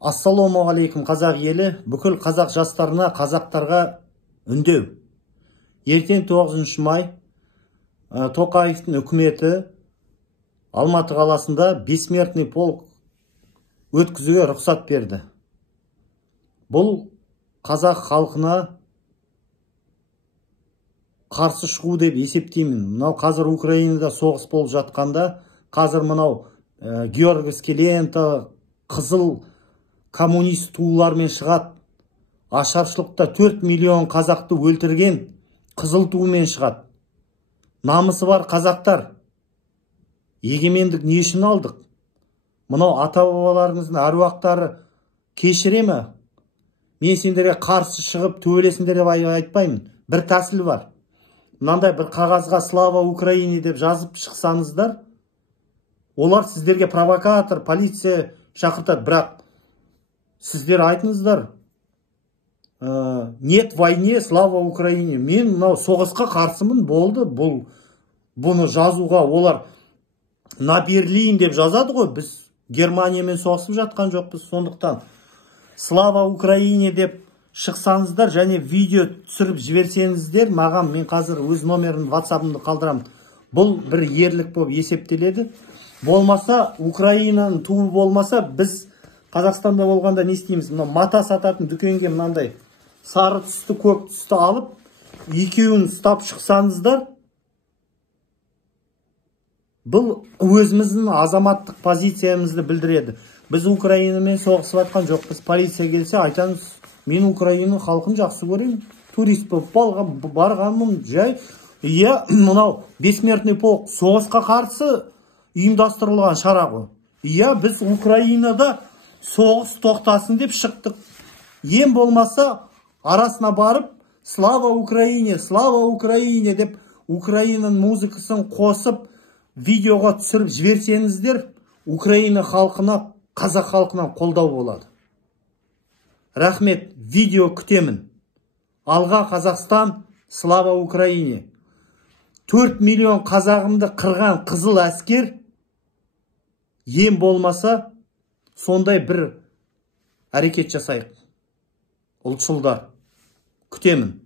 Ассалаумағалейкум қазақ елі, бүкіл қазақ жастарына, қазақтарға үндеу. Ертең 9 май Тоқаевтың үкіметі Алматы қаласында бессмертный полк өткізуге рұқсат берді. Бұл қазақ халқына қарсы шығу деп есептеймін. Мынау қазір Украинада соғыс болып жатқанда, қазір мынау Георгиевский лента, қызыл коммунист туылармен шығады. Ашаршылықта 4 миллион қазақты өлтірген қызыл туымен шығады. Намысы бар қазақтар. Егемендік не үшін алдық? Мынау ата-бабаларыңыздың әруақтары кешіре ме? Мен сендерге қарсы шығып төбелесіңдер деп айтпаймын. Бір тәсіл бар. Мынандай бір қағазға «Слава Украине» деп жазып шықсаңыздар, олар сіздерге провокатор, полиция шақыртады. Бірақ сіздер айтыңыздар, нет войне, слава Украине. Мен мынау соғысқа қарсымын, болды. Бұны жазуға олар на Берлин деп жазады ғой. Біз Германиямен соғысып жатқан жоқпыз. Сондықтан слава Украине деп шықсаңыздар және видео түсіріп жіберсеңіздер, маған, мен қазір өз номерімді, WhatsApp-ымды қалдырамын. Бұл бір ерлік болып есептеледі. Болмаса, Украинаның туы болмаса, біз Қазақстанда болғанда не істейміз? Мата сататын дүкенге мынандай сары түсті, көк түсті алып, екеуін ұстап шықсаңыздар, бұл өзіміздің азаматтық позициямызды білдіреді. Біз Украинамен соғысып жатқан жоқпыз. Полиция келсе айтамыз, мен Украина халқын жақсы көремін. Турист болып барғанмын, жай. Иә, мынау бессмертный полк соғысқа қарсы ұйымдастырылған шара ғой. Иә, біз Украинада соғыс тоқтасын деп шықтық. Ең болмаса арасына барып, слава Украине, слава Украине деп Украинаның музыкасын қосып, видеоға түсіріп жіберсеңіздер, Украина халқына, қазақ халқынан қолдау болады. Рахмет, видео күтемін. Алға Қазақстан, слава Украине. 4 миллион қазағымды қырған қызыл әскер, ем болмаса, сондай бір әрекет жасайық. Ұлтшылдар, күтемін.